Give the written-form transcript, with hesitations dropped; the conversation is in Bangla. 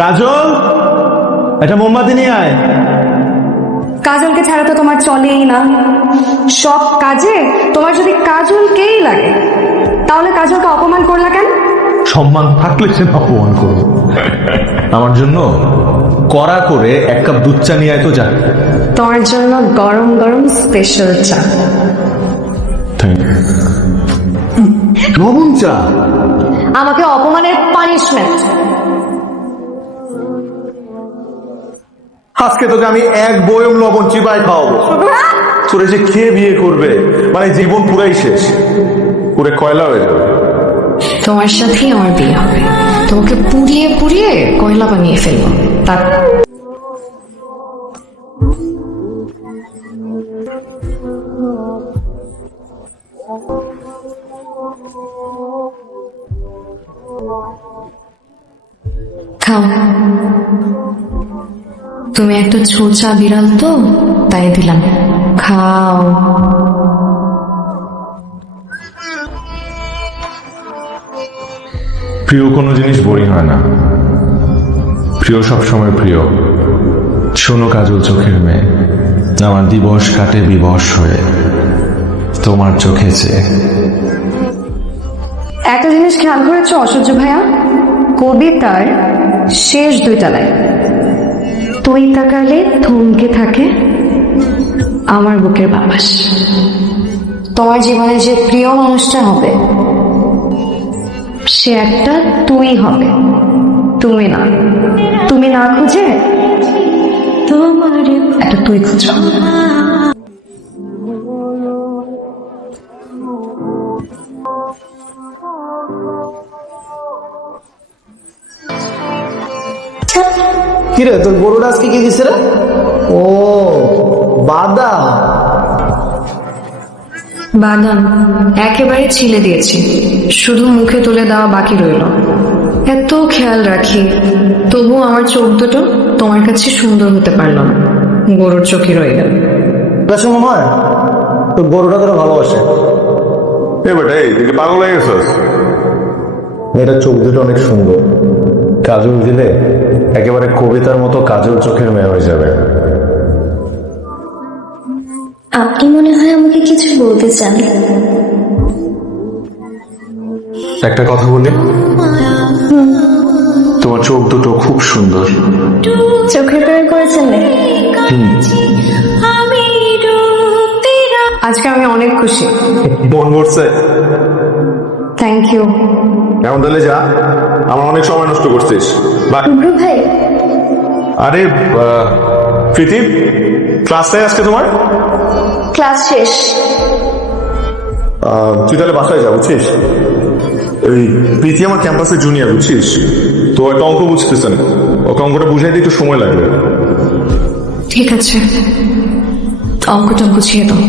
কাজল, একটা মোমবাতি নিয়ে আয়। কাজলকে ছাড়া তো তোমার চলেই না। সব কাজে তোমার যদি কাজলকেই লাগে, তাহলে কাজলকে অপমান করলা কেন? সম্মান থাকলে সে অপমান করবো। আমার জন্য কড়া করে এক কাপ দুধ চা নিয়ে আয় তো, যা। তোমার জন্য গরম গরম স্পেশাল চা। লবণ চা? আমাকে অপমানের পানিশমেন্ট। আজকে তোকে আমি এক বয়ম লবণ চিবাই খাওয়াবো। তোরে যে খেয়ে বিয়ে করবে, মানে জীবন পুরাই শেষ, পুরে কয়লা হয়ে যাবে। তোমার সাথেই আমার বিয়ে হবে, তোমাকে পুড়িয়ে পুড়িয়ে কয়লা বানিয়ে ফেলবো। তার খাও। তুমি একটা ছোচা বিড়াল তো, তাই দিলাম, খাও। প্রিয় কোনো জিনিস বোরিং হয় না, প্রিয় সবসময় প্রিয়। শোনো কাজল চোখের মেয়ে, আমার দিবস কাটে বিবশ হয়ে তোমার চোখে চেয়ে। একটা জিনিস খেয়াল করেছো অসহ্য ভাইয়া, কবিতার শেষ দুইটা লাইন, তুই তাকালে থমকে থাকে আমার বুকের বাতাস। তোমার জীবনে যে প্রিয় মানুষটা হবে, সে একটা তুই হবে, তুমি না। তুমি না খুঁজে তোমার একটা তুই খুঁজো। কিরে, তোর গরুটা আজকে কি দিছে রে? ও বাদাম। বাদাম একেবারে ছিলে দিয়েছি, শুধু মুখে তুলে দেওয়া বাকি রইল। এত খেয়াল রাখি, তবু আমার চোখ দুটো তোমার কাছে সুন্দর হতে পারলো না, গরুর চোখে রয়ে গেল। বেশ মনে হয় তোর গরুটা তোরা ভালোবাসে। বেটা, এই দেখে পাগল হয়ে গেছিস? মেয়েটার চোখ দুটো অনেক সুন্দর, কাজল দিলে একেবারে কবিতার মতো কাজল চোখের মেয়ে হয়ে যাবে। আপনি মনে হয় আমাকে কিছু বলতে চান। একটা কথা বলি, তোমার চোখ দুটো খুব সুন্দর। চোখের প্রেমে করেছেন নাকি? আজকে আমি অনেক খুশি। মন ভরছে? Thank you. এখন তাহলে যা, আমার অনেক সময় নষ্ট করছিস। বাই। শুভ্র ভাই, আরে প্রীতি, ক্লাস নেই আজকে তোমার? ক্লাস শেষ। তুই তাহলে বাসায় যা, বুঝছিস? এই প্রীতি আমার ক্যাম্পাসে জুনিয়র, বুঝছিস? তো একটা অঙ্ক বুঝতেছে না, ওকে অঙ্কটা বুঝাই দিতে একটু সময় লাগবে। ঠিক আছে, অঙ্কটা বুঝিয়ে দাও।